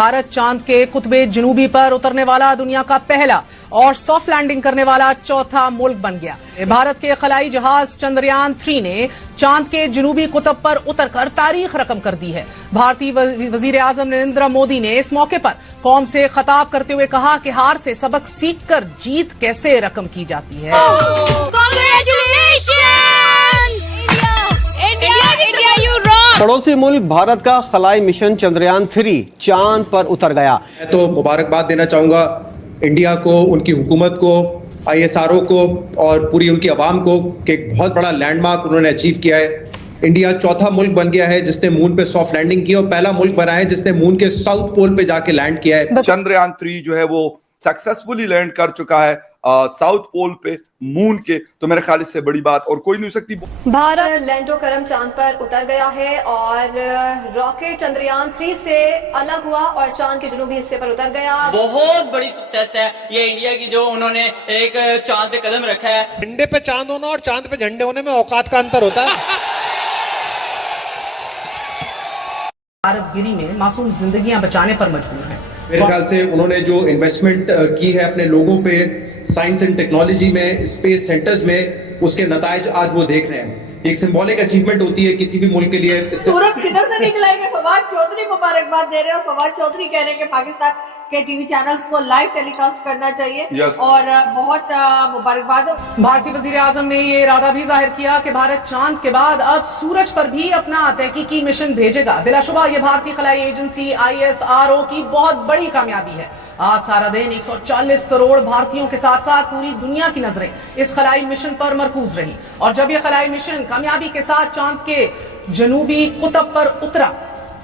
भारत चांद के कुतबे जनूबी पर उतरने वाला दुनिया का पहला और सॉफ्ट लैंडिंग करने वाला चौथा मुल्क बन गया। भारत के खलाई जहाज चंद्रयान 3 ने चांद के जनूबी कुतब पर उतरकर तारीख रकम कर दी है। भारतीय वजीर आजम नरेंद्र मोदी ने इस मौके पर कौम से खिताब करते हुए कहा कि हार से सबक सीखकर जीत कैसे रकम की जाती है। पड़ोसी मुल्क भारत का खलाई मिशन चंद्रयान 3 चांद पर उतर गया। तो मुबारकबाद देना चाहूंगा इंडिया को, उनकी हुकूमत को, ISRO को और पूरी उनकी आवाम को कि एक बहुत बड़ा लैंडमार्क उन्होंने अचीव किया है। इंडिया चौथा मुल्क बन गया है जिसने मून पे सॉफ्ट लैंडिंग की और पहला मुल्क बना है जिसने मून के साउथ पोल पे जाके लैंड किया है। चंद्रयान 3 जो है वो सक्सेसफुली लैंड कर चुका है साउथ पोल पे मून के, तो मेरे ख्याल इससे बड़ी बात और कोई नहीं हो सकती। भारत लैंडोकरम चांद पर उतर गया है और रॉकेट चंद्रयान 3 से अलग हुआ और चांद के जनूबी हिस्से पर उतर गया। बहुत बड़ी सक्सेस है ये इंडिया की जो उन्होंने एक चांद पे कदम रखा है। झंडे पे चांद होना और चांद पे झंडे होने में औकात का अंतर होता है। भारत गिरी में मासूम जिंदगियां बचाने पर मजबूर है। मेरे ख्याल से उन्होंने जो इन्वेस्टमेंट की है अपने लोगों पे, साइंस एंड टेक्नोलॉजी में, स्पेस सेंटर्स में, उसके नतायज आज वो देख रहे हैं। एक सिंबॉलिक अचीवमेंट होती है किसी भी मुल्क के लिए। सूरज किधर से निकला है? फवाद चौधरी मुबारकबाद दे रहे हैं और फवाद चौधरी कह रहे हैं कि पाकिस्तान के टीवी चैनल्स को लाइव टेलीकास्ट करना चाहिए। और बहुत मुबारकबाद हो। भारतीय वजीर आजम ने ये इरादा भी जाहिर किया कि भारत चांद के बाद अब सूरज पर भी अपना तहकीकी मिशन भेजेगा। बिलाशुबा ये भारतीय खलाई एजेंसी ISRO की बहुत बड़ी कामयाबी है। आज सारा दिन 140 करोड़ भारतीयों के साथ साथ पूरी दुनिया की नजरें इस खलाई मिशन पर मरकूज रही और जब यह खलाई मिशन कामयाबी के साथ चांद के जनूबी कुतब पर उतरा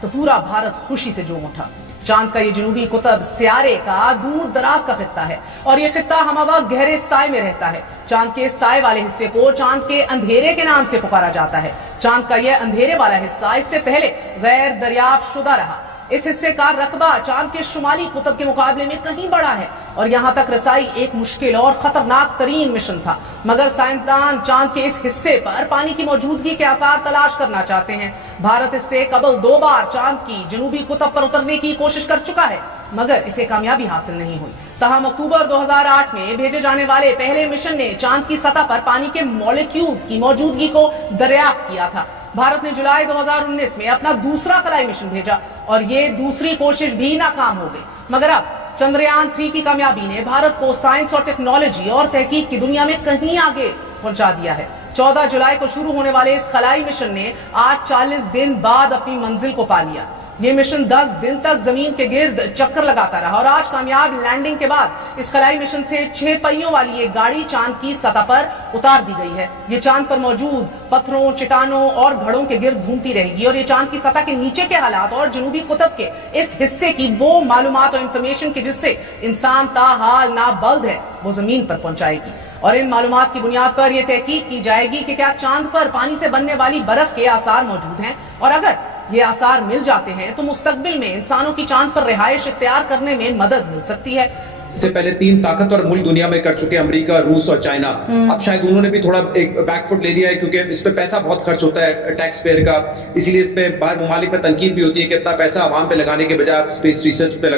तो पूरा भारत खुशी से झूम उठा। चांद का ये जनूबी कुतब सियारे का दूर दराज का खित्ता है और ये खित्ता हमवा गहरे साए में रहता है। चांद के साए वाले हिस्से को चांद के अंधेरे के नाम से पुकारा जाता है। चांद का यह अंधेरे वाला हिस्सा इससे पहले गैर दरियाफ्त शुदा रहा। इस हिस्से का रकबा चांद के शुमाली कुतब के मुकाबले में कहीं बड़ा है और यहाँ तक रसाई एक मुश्किल और खतरनाक तरीन मिशन था। मगर साइंसदान चांद के इस हिस्से पर पानी की मौजूदगी के आसार तलाश करना चाहते हैं। भारत इससे कबल 2 बार चांद की जनूबी कुतब पर उतरने की कोशिश कर चुका है मगर इसे कामयाबी हासिल नहीं हुई। तहम अक्टूबर 2008 में भेजे जाने वाले पहले मिशन ने चांद की सतह पर पानी के मॉलिक्यूल्स की मौजूदगी को दरियाफ्त किया था। भारत ने जुलाई 2019 में अपना दूसरा खलाई मिशन भेजा और ये दूसरी कोशिश भी नाकाम हो गई। मगर अब चंद्रयान 3 की कामयाबी ने भारत को साइंस और टेक्नोलॉजी और तहकीक की दुनिया में कहीं आगे पहुंचा दिया है। 14 जुलाई को शुरू होने वाले इस खलाई मिशन ने आज 40 दिन बाद अपनी मंजिल को पा लिया। ये मिशन 10 दिन तक जमीन के गिर्द चक्कर लगाता रहा और आज कामयाब लैंडिंग के बाद इस खलाई मिशन से 6 पहियों वाली एक गाड़ी चांद की सतह पर उतार दी गई है। ये चांद पर मौजूद पत्थरों, चट्टानों और घड़ों के गिर्द घूमती रहेगी और ये चांद की सतह के नीचे के हालात और जनूबी कुतब के इस हिस्से की वो मालूमात और इंफॉर्मेशन की जिससे इंसान ताहाल नाबल्द है वो जमीन पर पहुंचाएगी और इन मालूमात की बुनियाद पर यह तहकीक की जाएगी कि क्या चांद पर पानी से बनने वाली बर्फ के आसार मौजूद हैं और अगर ये आसार मिल जाते हैं तो मुस्तकबिल में इंसानों की चांद पर रिहाइश इख्तियार करने में मदद मिल सकती है। इससे पहले 3 ताकतवर मुल्क दुनिया में कर चुके हैं, अमेरिका, रूस और चाइना। अब शायद उन्होंने भी थोड़ा एक बैकफुट ले लिया है क्योंकि इस पे पैसा बहुत खर्च होता है टैक्स पेयर का। इसीलिए इस पे बाहर ममालिक में तनकीद भी होती है कि इतना पैसा आवाम पे लगाने के बजाय स्पेस रिसर्च में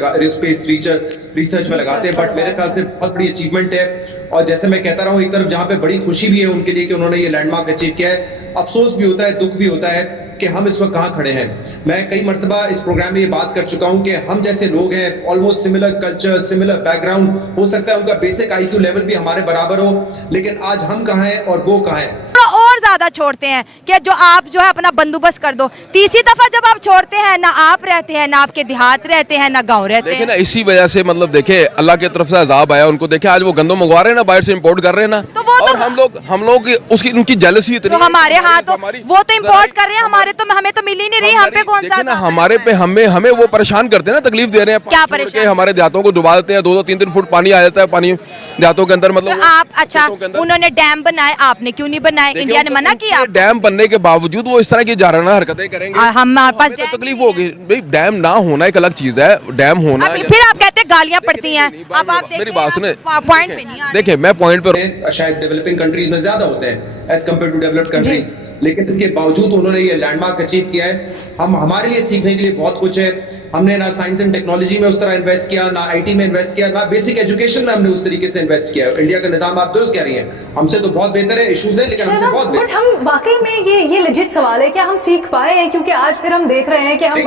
लगाते हैं। बट मेरे ख्याल से बहुत बड़ी अचीवमेंट है और जैसे मैं कहता रहा हूँ एक तरफ जहाँ पे बड़ी खुशी भी है उनके लिए कि उन्होंने ये लैंडमार्क अचीव किया है, अफसोस भी होता है, दुख भी होता है कि हम इस वक्त कहाँ खड़े हैं। मैं कई मर्तबा इस प्रोग्राम में ये बात कर चुका हूँ कि हम जैसे लोग हैं, almost similar culture, similar background, हो सकता है उनका बेसिक IQ लेवल भी हमारे बराबर हो, लेकिन आज हम कहाँ हैं और वो कहाँ हैं। और ज्यादा छोड़ते हैं कि जो आप जो है अपना बंदोबस्त कर दो। तीसरी दफा जब आप छोड़ते हैं ना आप रहते हैं ना आपके देहात रहते हैं ना गांव रहते हैं। ना इसी वजह से मतलब देखे अल्लाह की तरफ से अजाब आया उनको। देखे आज वो गंदम मंगवा रहे हैं ना, बाहर से इंपोर्ट कर रहे हैं ना, तो वो और तो हम लोग उसकी उनकी जेलसी इतनी तो हमारे हाथ वो तो इम्पोर्ट कर रहे हैं, हमारे तो हमें तो मिल ही नहीं रही। हम पे कौन सा ना हमारे पे हमें वो परेशान करते हैं ना, तकलीफ दे रहे हैं। क्या परेशान? हमारे देहातों को डुबा देते हैं, 2-2, 3-3 फुट पानी आ जाता है पानी देहातों के अंदर। मतलब आप अच्छा उन्होंने डैम बनाए, आपने क्यों नहीं बनाए? इंडिया ने मना किया। डैम बनने के बावजूद वो इस तरह की जाराना हरकतें करेंगे, हमारे पास तो तकलीफ होगी। भाई डैम ना होना एक अलग चीज है, डैम होना फिर आप कहते हैं गालियां पड़ती हैं। अब आप मेरी बात सुने, पॉइंट पे नहीं आ रहे। देखिए मैं पॉइंट पर शायद डेवलपिंग कंट्रीज में ज्यादा होते हैं as compare to developed countries. लेकिन इसके बावजूद उन्होंने ये लैंडमार्क अचीव किया है। हमारे लिए सीखने के लिए बहुत कुछ है। हमने ना साइंस एंड टेक्नोलॉजी में उस तरह इन्वेस्ट किया, ना आईटी में इन्वेस्ट किया, ना बेसिक एजुकेशन में हमने उस तरीके से इन्वेस्ट किया। इंडिया का निजाम आप दुरुस्त कह रही हैं, हमसे तो बहुत बेहतर है, इश्यूज है लेकिन हमसे बहुत बेहतर। बट हम वाकई में ये लेजिट सवाल है, क्या हम सीख पाए हैं? क्योंकि आज फिर हम देख रहे हैं कि हम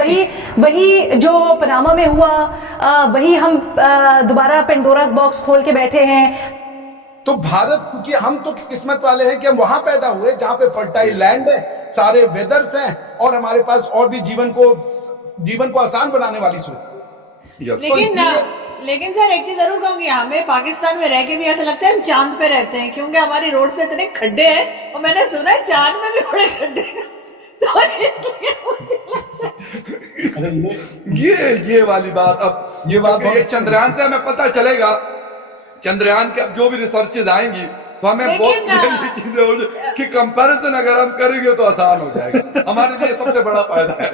वही जो पनामा में हुआ, वही हम दोबारा पेंडोरास बॉक्स खोल के बैठे हैं। तो भारत की हम तो किस्मत वाले हैं कि हम वहां पैदा हुए जहां पे फर्टाइल लैंड है, सारे वेदर्स हैं और हमारे पास और भी जीवन को आसान बनाने वाली सोच। लेकिन सर एक चीज जरूर कहूंगी, हमें पाकिस्तान में रह के भी ऐसा लगता है हम चांद पे रहते हैं, क्योंकि हमारी रोड पे इतने खड्डे हैं और मैंने सुना है चांद में भी बड़े खड्डे हैं, तो इसलिए मुझे लगता है ये वाली बात। अब ये चंद्रयान से हमें पता चलेगा, चंद्रयान के अब जो भी रिसर्चेज आएंगी तो हमें बहुत चीजें हो जाए कि कंपैरिजन अगर हम करेंगे तो आसान हो जाएगा। हमारे लिए सबसे बड़ा फायदा है।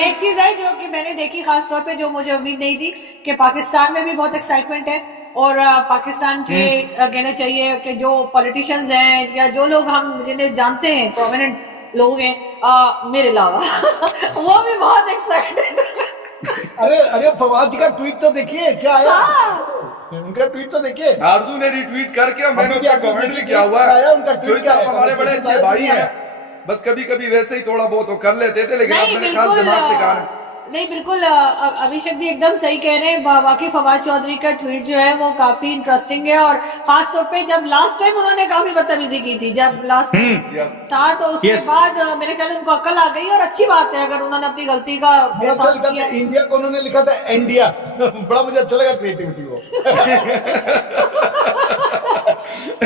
एक चीज है जो कि मैंने देखी खास तौर पे, जो मुझे उम्मीद नहीं थी, कि पाकिस्तान में भी बहुत एक्साइटमेंट है और पाकिस्तान के कहना चाहिए कि जो पॉलिटिशियंस हैं या जो लोग हम जिन्हें जानते हैं, प्रोमिनेंट लोग हैं मेरे अलावा वो भी बहुत एक्साइटेड। अरे फवाद जी का ट्वीट तो देखिए क्या आया। उनका ट्वीट तो देखिए, आरजू ने रिट्वीट करके मैंने उसका कमेंट भी किया हुआ है। उनका ट्वीट हमारे बड़े अच्छे भाई हैं, बस कभी कभी वैसे ही थोड़ा बहुत वो कर लेते थे, लेकिन अब मेरे ख्याल दिमाग के कारण नहीं। बिल्कुल अभिषेक जी एकदम सही कह रहे हैं। वाकई फवाद चौधरी का ट्वीट जो है वो काफी इंटरेस्टिंग है, और खास तौर पे जब लास्ट टाइम उन्होंने काफी बदतमीजी की थी, जब लास्ट था, तो उसके बाद मेरे ख्याल उनको अकल आ गई और अच्छी बात है अगर उन्होंने अपनी गलती का एहसास किया। इंडिया को उन्होंने लिखा था इंडिया, बड़ा मुझे अच्छा लगा क्रिएटिविटी वो।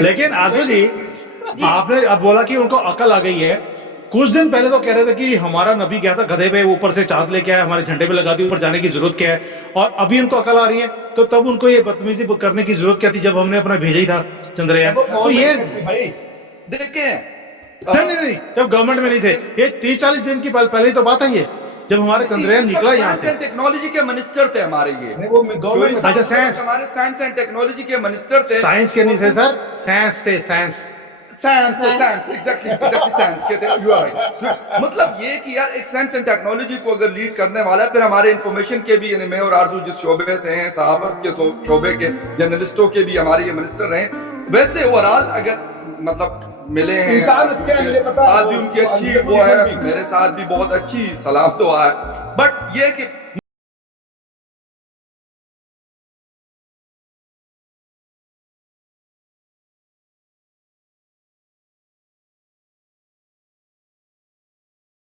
लेकिन आजू जी आपने अब बोला कि उनको अकल आ गई है। कुछ दिन पहले तो कह रहे थे कि हमारा नबी गया था गधे पे, ऊपर से चांद लेके आया, हमारे झंडे पे लगा दी, ऊपर जाने की जरूरत क्या है? और अभी उनको अकल आ रही है, तो तब उनको ये बदतमीजी करने की जरूरत क्या थी जब हमने अपना भेजा ही था चंद्रयान? तो ये नहीं, जब गवर्नमेंट में नहीं थे, ये 30-40 दिन की पहले तो बात है ये, जब हमारे चंद्रयान निकला यहाँ से। टेक्नोलॉजी के मिनिस्टर थे हमारे, ये अच्छा साइंस, हमारे साइंस एंड टेक्नोलॉजी के मिनिस्टर थे। साइंस के नहीं थे सर, साइंस थे, साइंस एग्जैक्टली साइंस के थे। You are right. मतलब ये कि यार एक साइंस एंड टेक्नोलॉजी को अगर लीड करने वाला है, फिर हमारे इंफॉर्मेशन के भी, यानी मैं और आरजू जिस शोबे से हैं, सहाफत के शोबे के, जर्नलिस्टों के भी हमारे ये मिनिस्टर रहे। वैसे ओवरऑल अगर मतलब मिले हैं, इंसान अच्छे हैं, मुझे पता है, साथ भी उनकी अच्छी वो है, मेरे साथ भी बहुत अच्छी सलाम दुआ है। बट ये कि